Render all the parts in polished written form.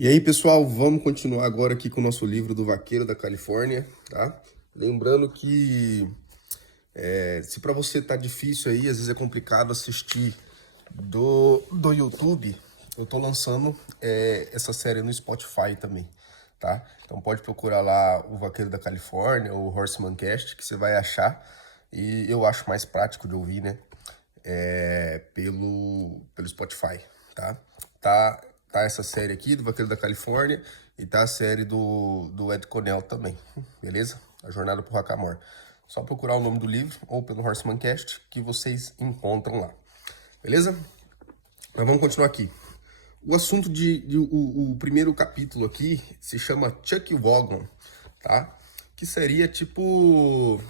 E aí, pessoal, vamos continuar agora aqui com o nosso livro do Vaqueiro da Califórnia, tá? Lembrando que se para você tá difícil aí, às vezes é complicado assistir do YouTube, eu tô lançando essa série no Spotify também, tá? Então pode procurar lá o Vaqueiro da Califórnia, ou Horseman Cast, que você vai achar. E eu acho mais prático de ouvir, né? Pelo Spotify, tá? Tá, tá essa série aqui do Vaqueiro da Califórnia e tá a série do Ed Conell também, beleza? A Jornada pro Hackamore. Só procurar o nome do livro ou pelo Horseman Cast que vocês encontram lá, beleza? Mas vamos continuar aqui. O assunto o primeiro capítulo aqui se chama Chuck Wagon, tá? Que seria tipo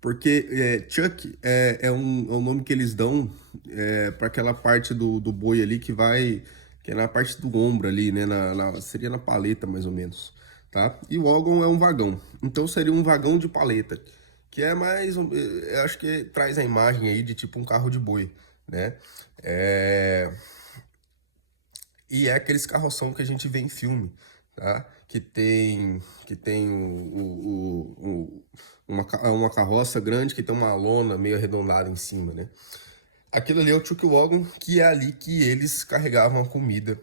porque Chuck é um nome que eles dão para aquela parte do boi ali que é na parte do ombro ali, né? Seria na paleta, mais ou menos, tá? E o wagon é um vagão. Então seria um vagão de paleta, que é mais, eu acho que traz a imagem aí de tipo um carro de boi, né? É, e é aqueles carroção que a gente vê em filme, tá? Que tem uma carroça grande que tem uma lona meio arredondada em cima, né? Aquilo ali é o Chuck Wagon, que é ali que eles carregavam a comida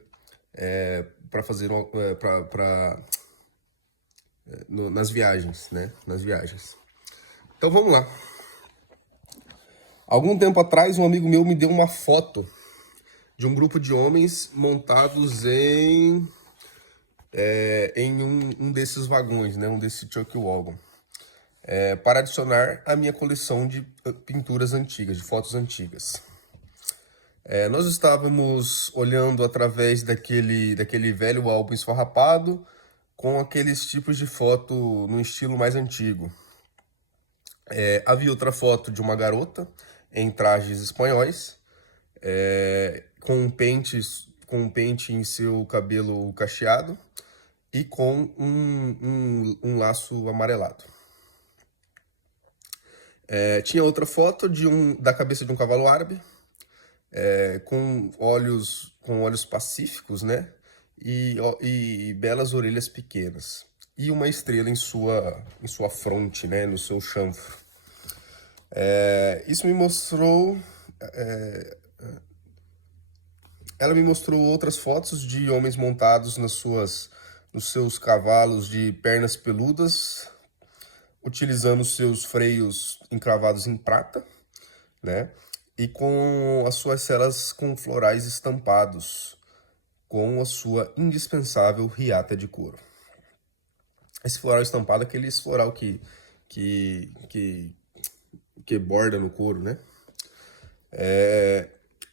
para fazer nas viagens, né? Nas viagens. Então vamos lá. Algum tempo atrás, um amigo meu me deu uma foto de um grupo de homens montados em um desses vagões, né? Um desses Chuck Wagon. Para adicionar à minha coleção de pinturas antigas, de fotos antigas. Nós estávamos olhando através daquele velho álbum esfarrapado com aqueles tipos de foto no estilo mais antigo. Havia outra foto de uma garota em trajes espanhóis, com um pente em seu cabelo cacheado e com um laço amarelado. Tinha outra foto da cabeça de um cavalo árabe, com olhos pacíficos, né? E belas orelhas pequenas. E uma estrela em sua fronte, né? No seu chanfro. Isso me mostrou. Ela me mostrou outras fotos de homens montados nos seus cavalos de pernas peludas, utilizando seus freios encravados em prata, né? E com as suas celas com florais estampados, com a sua indispensável riata de couro. Esse floral estampado é aquele floral que, que, que borda no couro, né?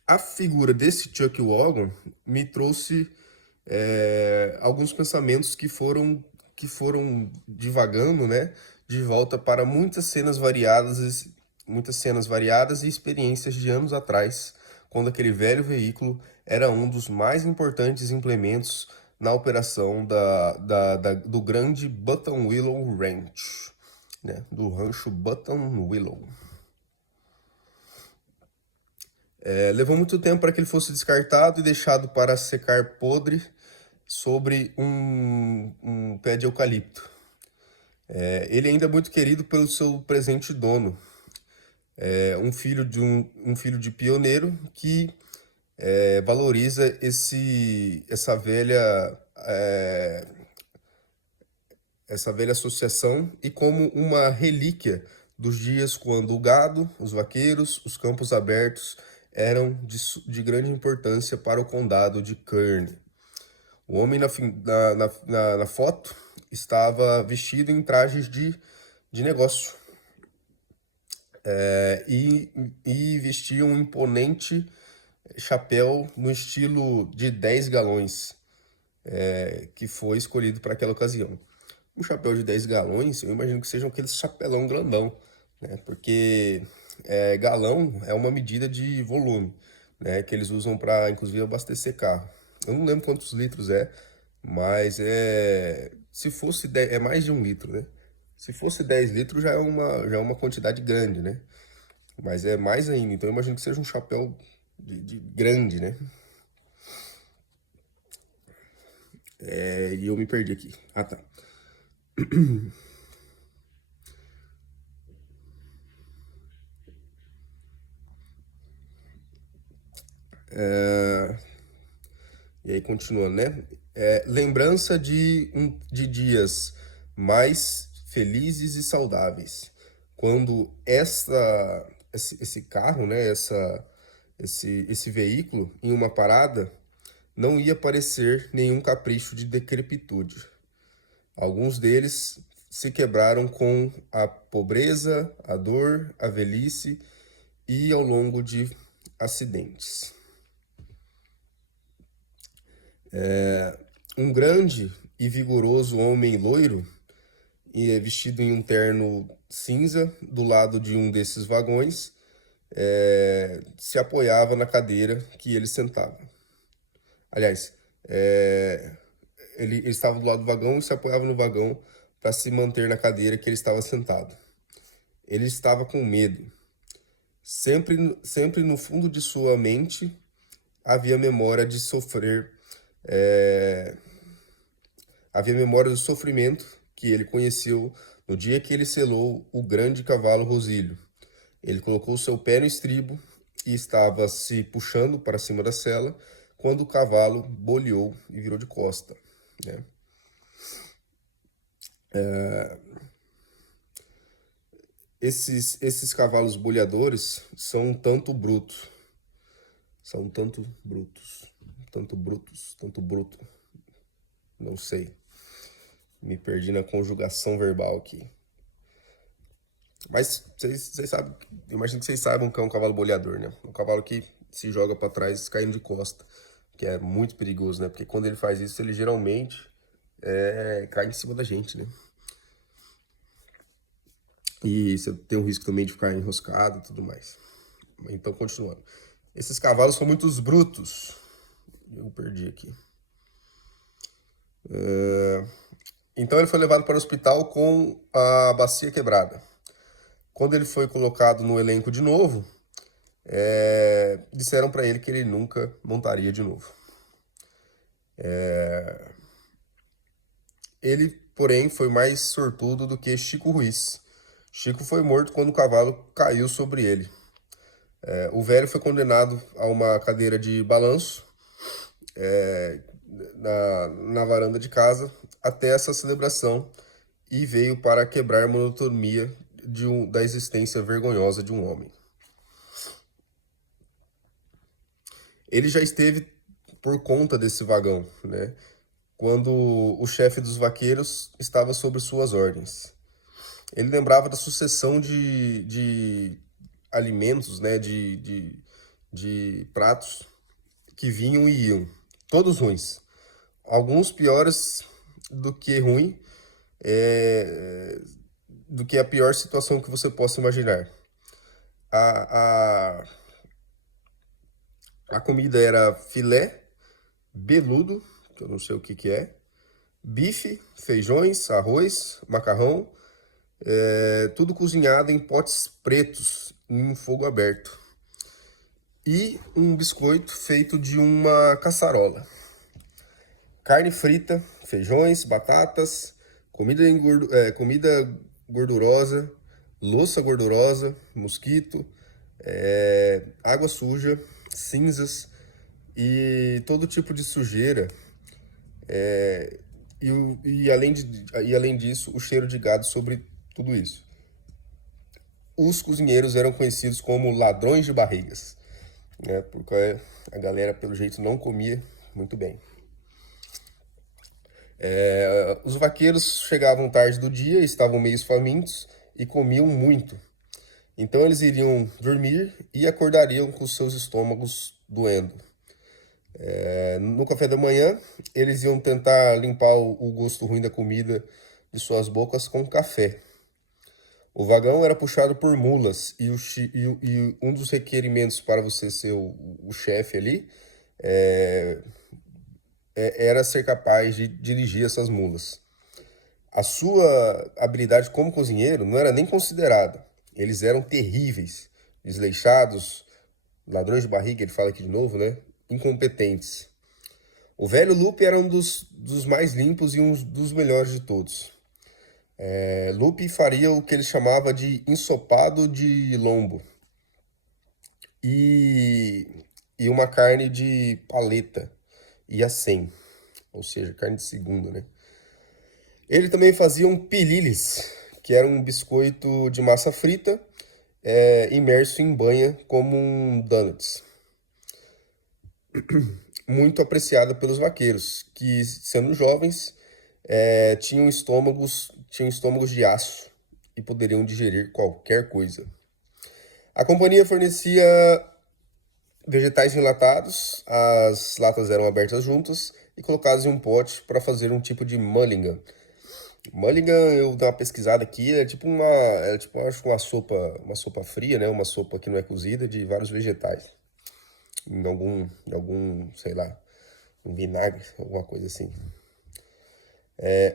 A figura desse Chuck Wagon me trouxe alguns pensamentos que foram divagando, né? De volta para muitas cenas variadas e experiências de anos atrás, quando aquele velho veículo era um dos mais importantes implementos na operação do grande Button Willow Ranch, né? Do rancho Button Willow. Levou muito tempo para que ele fosse descartado e deixado para secar podre sobre um pé de eucalipto. Ele ainda é muito querido pelo seu presente dono, um filho de pioneiro que valoriza essa velha associação e como uma relíquia dos dias quando o gado, os vaqueiros, os campos abertos eram de grande importância para o condado de Kern. O homem na foto estava vestido em trajes de negócio e vestia um imponente chapéu no estilo de 10 galões, que foi escolhido para aquela ocasião. Um chapéu de 10 galões, eu imagino que seja aquele chapelão grandão, né? Porque galão é uma medida de volume, né? Que eles usam para, inclusive, abastecer carro. Eu não lembro quantos litros mas se fosse 10, é mais de 1 litro, né? Se fosse 10 litros já é uma quantidade grande, né? Mas é mais ainda, então eu imagino que seja um chapéu de grande, né? E eu me perdi aqui. Ah, tá. E aí, continuando, né? Lembrança de dias mais felizes e saudáveis. Quando esse carro, né? Esse veículo, em uma parada, não ia parecer nenhum capricho de decrepitude. Alguns deles se quebraram com a pobreza, a dor, a velhice e ao longo de acidentes. Um grande e vigoroso homem loiro, vestido em um terno cinza, do lado de um desses vagões, se apoiava na cadeira que ele sentava. Aliás, ele estava do lado do vagão e se apoiava no vagão para se manter na cadeira que ele estava sentado. Ele estava com medo. Sempre no fundo de sua mente havia memória de sofrer, havia memória do sofrimento que ele conheceu no dia que ele selou o grande cavalo Rosílio. Ele colocou seu pé no estribo e estava se puxando para cima da sela quando o cavalo boleou e virou de costa, né? Esses cavalos boleadores são tanto brutos, tanto bruto, não sei, me perdi na conjugação verbal aqui. Mas vocês sabem, imagino que vocês saibam que é um cavalo boleador, né? Um cavalo que se joga para trás caindo de costa, que é muito perigoso, né? Porque quando ele faz isso, ele geralmente cai em cima da gente, né? E você tem um risco também de ficar enroscado e tudo mais. Então, continuando. Esses cavalos são muito brutos. Eu perdi aqui. Então, ele foi levado para o hospital com a bacia quebrada. Quando ele foi colocado no elenco de novo, disseram para ele que ele nunca montaria de novo. Ele, porém, foi mais sortudo do que Chico Ruiz. Chico foi morto quando o cavalo caiu sobre ele. O velho foi condenado a uma cadeira de balanço na varanda de casa até essa celebração e veio para quebrar a monotonia da existência vergonhosa de um homem. Ele já esteve por conta desse vagão, né? Quando o chefe dos vaqueiros estava sob suas ordens. Ele lembrava da sucessão de alimentos, né? De pratos que vinham e iam, todos ruins. Alguns piores do que ruim, do que a pior situação que você possa imaginar. A, a comida era filé, beludo, que eu não sei o que é, bife, feijões, arroz, macarrão, tudo cozinhado em potes pretos, em um fogo aberto. E um biscoito feito de uma caçarola. Carne frita, feijões, batatas, comida gordurosa, louça gordurosa, mosquito, água suja, cinzas e todo tipo de sujeira. E além disso, o cheiro de gado sobre tudo isso. Os cozinheiros eram conhecidos como ladrões de barrigas, né? Porque a galera, pelo jeito, não comia muito bem. Os vaqueiros chegavam tarde do dia, estavam meio famintos e comiam muito. Então eles iriam dormir e acordariam com seus estômagos doendo. No café da manhã, eles iam tentar limpar o gosto ruim da comida de suas bocas com café. O vagão era puxado por mulas e um dos requerimentos para você ser o chefe ali era ser capaz de dirigir essas mulas. A sua habilidade como cozinheiro não era nem considerada. Eles eram terríveis, desleixados, ladrões de barriga, ele fala aqui de novo, né? Incompetentes. O velho Lupe era um dos mais limpos e um dos melhores de todos. Lupe faria o que ele chamava de ensopado de lombo e, e uma carne de paleta e acém, ou seja, carne de segundo, né? Ele também fazia um pililis, que era um biscoito de massa frita imerso em banha como um donuts. Muito apreciada pelos vaqueiros, que, sendo jovens, tinham estômagos de aço e poderiam digerir qualquer coisa. A companhia fornecia vegetais enlatados, as latas eram abertas juntas e colocadas em um pote para fazer um tipo de mulligan. Mulligan, eu dei uma pesquisada aqui, acho que uma sopa fria, né? Uma sopa que não é cozida, de vários vegetais. Sei lá, um vinagre, alguma coisa assim.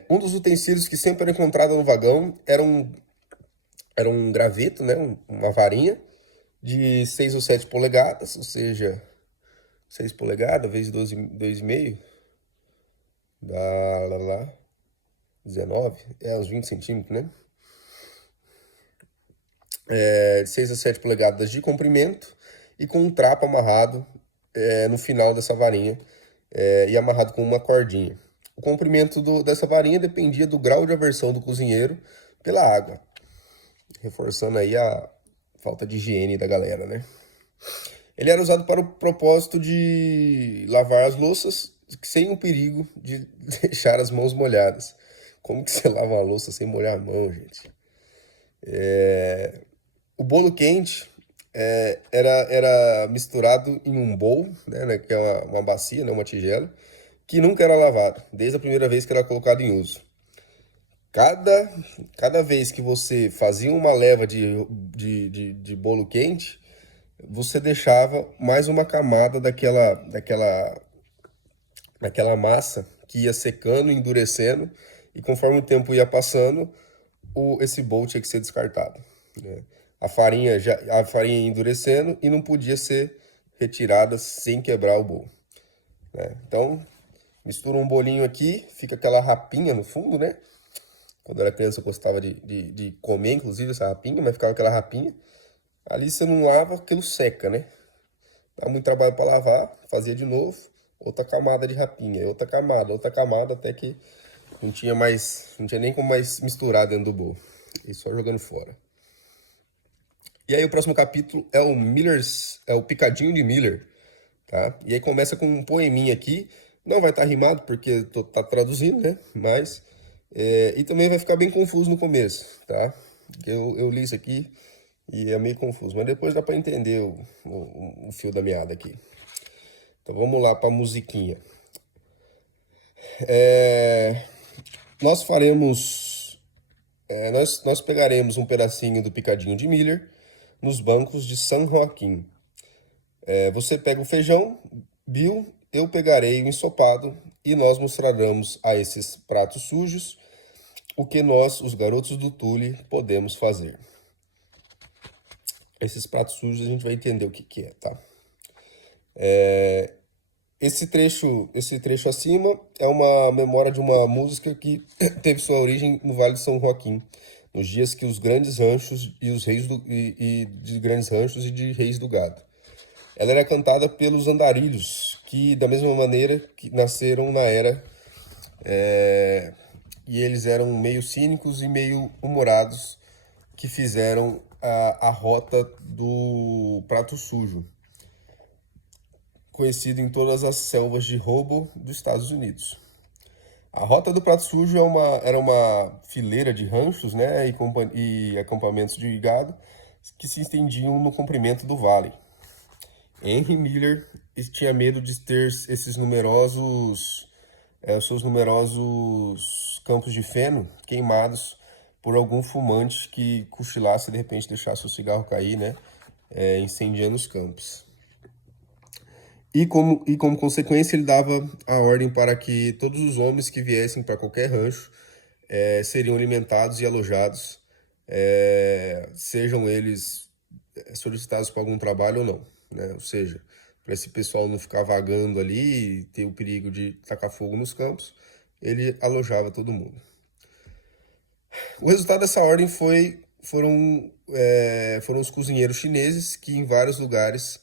Um dos utensílios que sempre era encontrado no vagão era um graveto, né? Uma varinha de 6 ou 7 polegadas, ou seja, 6 polegadas vezes 2,5, dá lá, 19, uns 20 centímetros, né? De 6 a 7 polegadas de comprimento e com um trapo amarrado no final dessa varinha e amarrado com uma cordinha. O comprimento dessa varinha dependia do grau de aversão do cozinheiro pela água, reforçando aí a falta de higiene da galera, né? Ele era usado para o propósito de lavar as louças sem o perigo de deixar as mãos molhadas. Como que você lava uma louça sem molhar a mão, gente? O bolo quente era misturado em um bowl, né, que é uma bacia, né, uma tigela, que nunca era lavado, desde a primeira vez que era colocado em uso. Cada vez que você fazia uma leva de bolo quente, você deixava mais uma camada daquela massa que ia secando, endurecendo, e conforme o tempo ia passando, esse bowl tinha que ser descartado, né? A farinha ia endurecendo e não podia ser retirada sem quebrar o bowl, né? Então, mistura um bolinho aqui, fica aquela rapinha no fundo, né? Quando eu era criança eu gostava de comer, inclusive, essa rapinha, mas ficava aquela rapinha. Ali você não lava, aquilo seca, né? Dá muito trabalho para lavar, fazia de novo, outra camada de rapinha, outra camada, até que não tinha nem como mais misturar dentro do bowl. E só jogando fora. E aí o próximo capítulo é o Picadinho de Miller, tá? E aí começa com um poeminha aqui, não vai estar rimado porque tá traduzindo, né? Mas e também vai ficar bem confuso no começo, tá? Eu li isso aqui e é meio confuso, mas depois dá para entender o fio da meada aqui. Então vamos lá para a musiquinha. Nós faremos, nós pegaremos um pedacinho do Picadinho de Miller nos bancos de San Joaquim. Você pega o feijão, Bill, eu pegarei o ensopado e nós mostraremos a esses pratos sujos o que nós, os garotos do Tule, podemos fazer. Esses pratos sujos a gente vai entender o que é, tá? Esse trecho acima é uma memória de uma música que teve sua origem no Vale de São Joaquim, nos dias que os grandes ranchos e os reis de grandes ranchos e de reis do gado. Ela era cantada pelos andarilhos, que da mesma maneira que nasceram na era e eles eram meio cínicos e meio humorados, que fizeram a rota do prato sujo, conhecido em todas as selvas de Hobo dos Estados Unidos. A Rota do Prato Sujo era uma fileira de ranchos, né, e acampamentos de gado que se estendiam no comprimento do vale. Henry Miller tinha medo de ter seus numerosos campos de feno queimados por algum fumante que cochilasse e de repente deixasse o cigarro cair, né, incendiando os campos. E como consequência, ele dava a ordem para que todos os homens que viessem para qualquer rancho seriam alimentados e alojados, sejam eles solicitados para algum trabalho ou não, né? Ou seja, para esse pessoal não ficar vagando ali e ter o perigo de tacar fogo nos campos, ele alojava todo mundo. O resultado dessa ordem foram os cozinheiros chineses que em vários lugares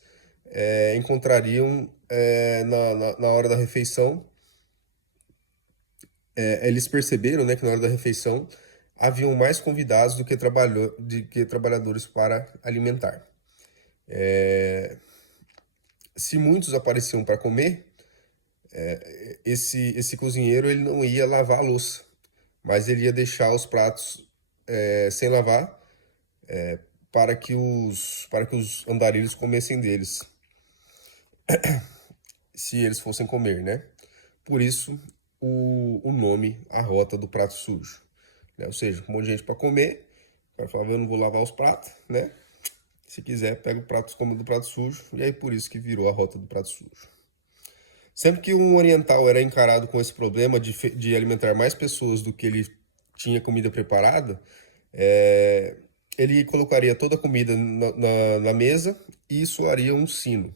encontrariam na hora da refeição. Eles perceberam, né, que na hora da refeição haviam mais convidados do que trabalhadores para alimentar. Se muitos apareciam para comer, esse cozinheiro ele não ia lavar a louça, mas ele ia deixar os pratos sem lavar para que os andarilhos comessem deles, se eles fossem comer, né? Por isso o nome, a rota do prato sujo, né? Ou seja, um monte de gente para comer, o cara falava, eu não vou lavar os pratos, né? Se quiser, pega o prato como do prato sujo, e aí por isso que virou a rota do prato sujo. Sempre que um oriental era encarado com esse problema de alimentar mais pessoas do que ele tinha comida preparada, ele colocaria toda a comida na mesa e soaria um sino.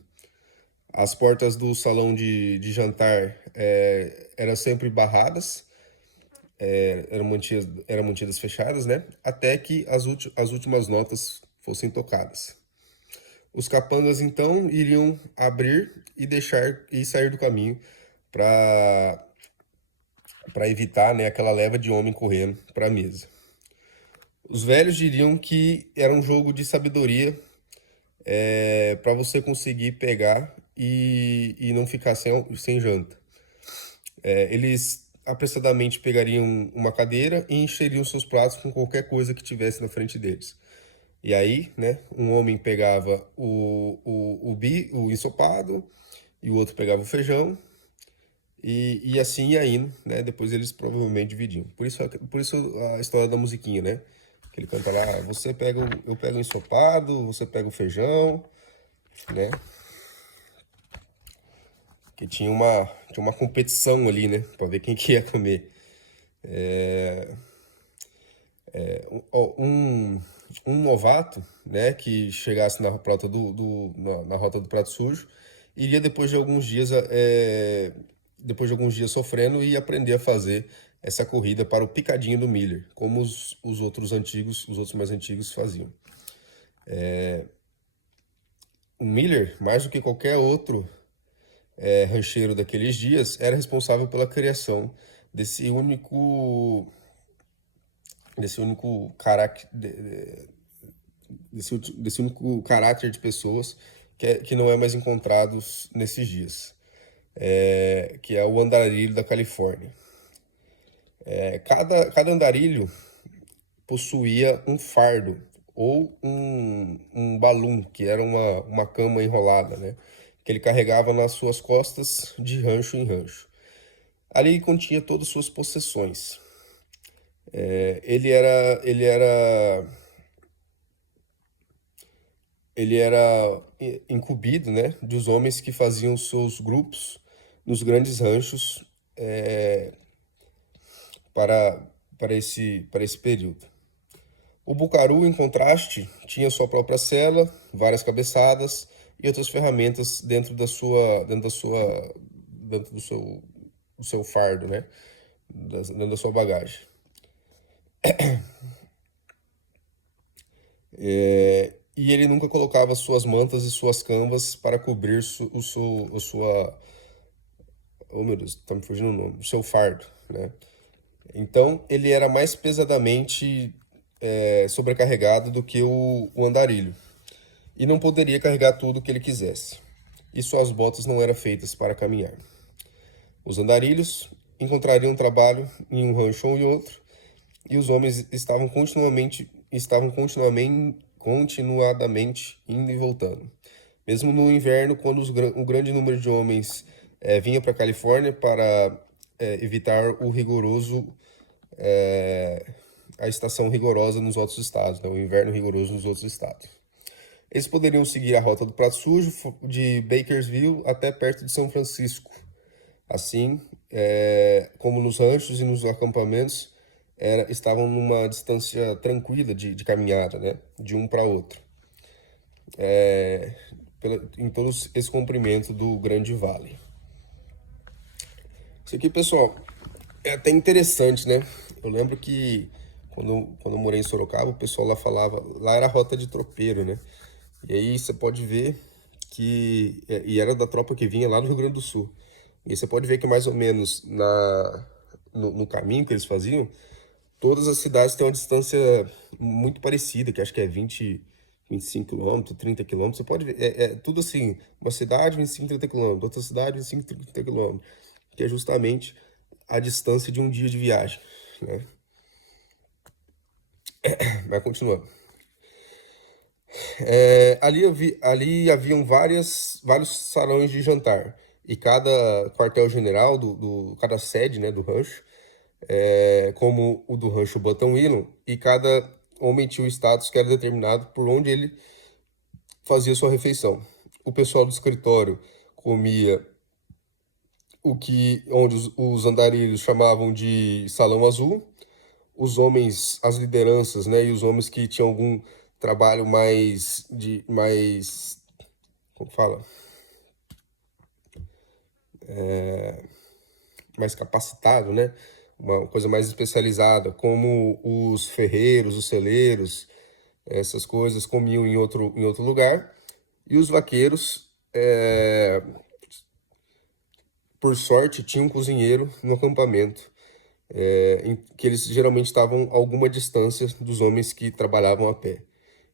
As portas do salão de jantar eram sempre barradas, eram mantidas fechadas, né? Até que as últimas notas fossem tocadas. Os capangas, então, iriam abrir e sair do caminho para evitar, né, aquela leva de homem correndo para a mesa. Os velhos diriam que era um jogo de sabedoria para você conseguir pegar e não ficar sem janta. Eles apressadamente pegariam uma cadeira e encheriam seus pratos com qualquer coisa que tivesse na frente deles. E aí, né, um homem pegava o ensopado e o outro pegava o feijão e assim ia indo, né? Depois eles provavelmente dividiam. Por isso a história da musiquinha, né? Que ele canta lá, eu pego o ensopado, você pega o feijão, né? Que tinha uma competição ali, né? Pra ver quem que ia comer. Um novato, né, que chegasse na rota na rota do prato sujo, iria depois de alguns dias sofrendo e aprender a fazer essa corrida para o picadinho do Miller, como os outros mais antigos faziam. O Miller, mais do que qualquer outro rancheiro daqueles dias, era responsável pela criação desse único caráter desse único caráter de pessoas que não é mais encontrado nesses dias, que é o andarilho da Califórnia. Cada andarilho possuía um fardo ou um balum, que era uma cama enrolada, né, que ele carregava nas suas costas de rancho em rancho. Ali continha todas as suas possessões. Ele era incumbido, né, dos homens que faziam seus grupos nos grandes ranchos para esse período. O bucaru, em contraste, tinha sua própria cela, várias cabeçadas e outras ferramentas dentro do seu fardo, né, dentro da sua bagagem. E ele nunca colocava suas mantas e suas canvas para cobrir oh meu Deus, tá me fugindo o nome, o seu fardo, né? Então ele era mais pesadamente sobrecarregado do que o andarilho e não poderia carregar tudo o que ele quisesse. E suas botas não eram feitas para caminhar. Os andarilhos encontrariam trabalho em um rancho ou em outro e os homens estavam continuadamente indo e voltando. Mesmo no inverno, quando um grande número de homens vinha para a Califórnia para evitar a estação rigorosa nos outros estados, né? O inverno rigoroso nos outros estados. Eles poderiam seguir a rota do prato sujo de Bakersville até perto de São Francisco. Assim, como nos ranchos e nos acampamentos, estavam numa distância tranquila de caminhada, né? De um para outro. em todo esse comprimento do Grande Vale. Isso aqui, pessoal, é até interessante, né? Eu lembro que quando eu morei em Sorocaba, o pessoal lá falava, lá era rota de tropeiro, né? E aí você pode ver e era da tropa que vinha lá do Rio Grande do Sul. E você pode ver que mais ou menos no caminho que eles faziam, todas as cidades têm uma distância muito parecida, que acho que é 25 quilômetros, 30 quilômetros. Você pode ver, é tudo assim, uma cidade, 25, 30 quilômetros, outra cidade, 25, 30 quilômetros, que é justamente a distância de um dia de viagem, né? Vai continuar. Ali haviam vários salões de jantar. E cada quartel-general cada sede, né, do rancho, como o do rancho Button Willow, e cada homem tinha o status que era determinado por onde ele fazia sua refeição. O pessoal do escritório comia onde os andarilhos chamavam de salão azul. Os homens, as lideranças, né, e os homens que tinham algum trabalho mais, como fala, mais capacitado, né, uma coisa mais especializada, como os ferreiros, os celeiros, essas coisas comiam em outro lugar, e os vaqueiros, por sorte, tinham um cozinheiro no acampamento, que eles geralmente estavam a alguma distância dos homens que trabalhavam a pé.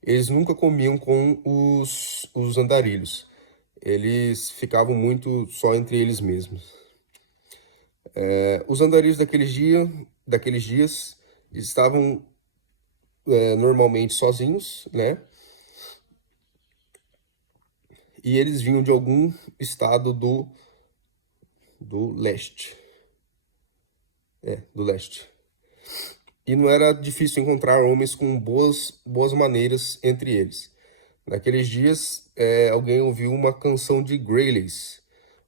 Eles nunca comiam com os andarilhos. Eles ficavam muito só entre eles mesmos. Os andarilhos daqueles dias estavam normalmente sozinhos, né? E eles vinham de algum estado do leste. Do leste. E não era difícil encontrar homens com boas maneiras entre eles. Naqueles dias, alguém ouviu uma canção de Grayleys.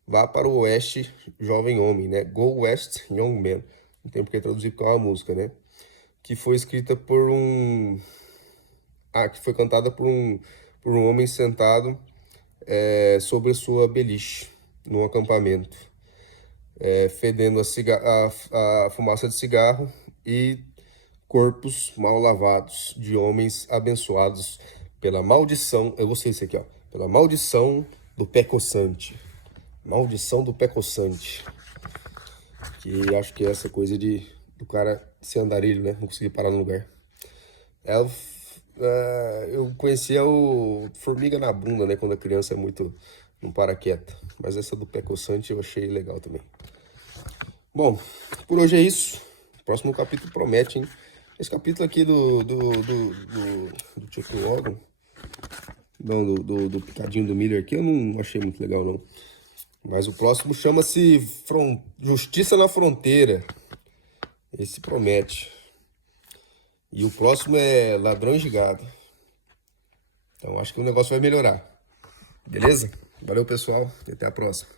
Vá para o oeste, jovem homem, né? Go West, Young Man. Não tem porque traduzir porque é uma música, né? Que foi escrita que foi cantada por um homem sentado sobre a sua beliche, num acampamento, fedendo a fumaça de cigarro e corpos mal lavados de homens abençoados pela maldição. Eu gostei disso aqui, ó. Pela maldição do pé coçante. Maldição do pé coçante. Que acho que é essa coisa do cara ser andarilho, né? Não conseguir parar no lugar. Eu conhecia o Formiga na Bunda, né? Quando a criança não para quieta. Mas essa do pé coçante eu achei legal também. Bom, por hoje é isso. O próximo capítulo promete, hein? Esse capítulo aqui do Chuck Logan, não, do Picadinho do Miller aqui, eu não achei muito legal, não. Mas o próximo chama-se Justiça na Fronteira. Esse promete. E o próximo é Ladrões de Gado. Então acho que o negócio vai melhorar. Beleza? Valeu, pessoal. E até a próxima.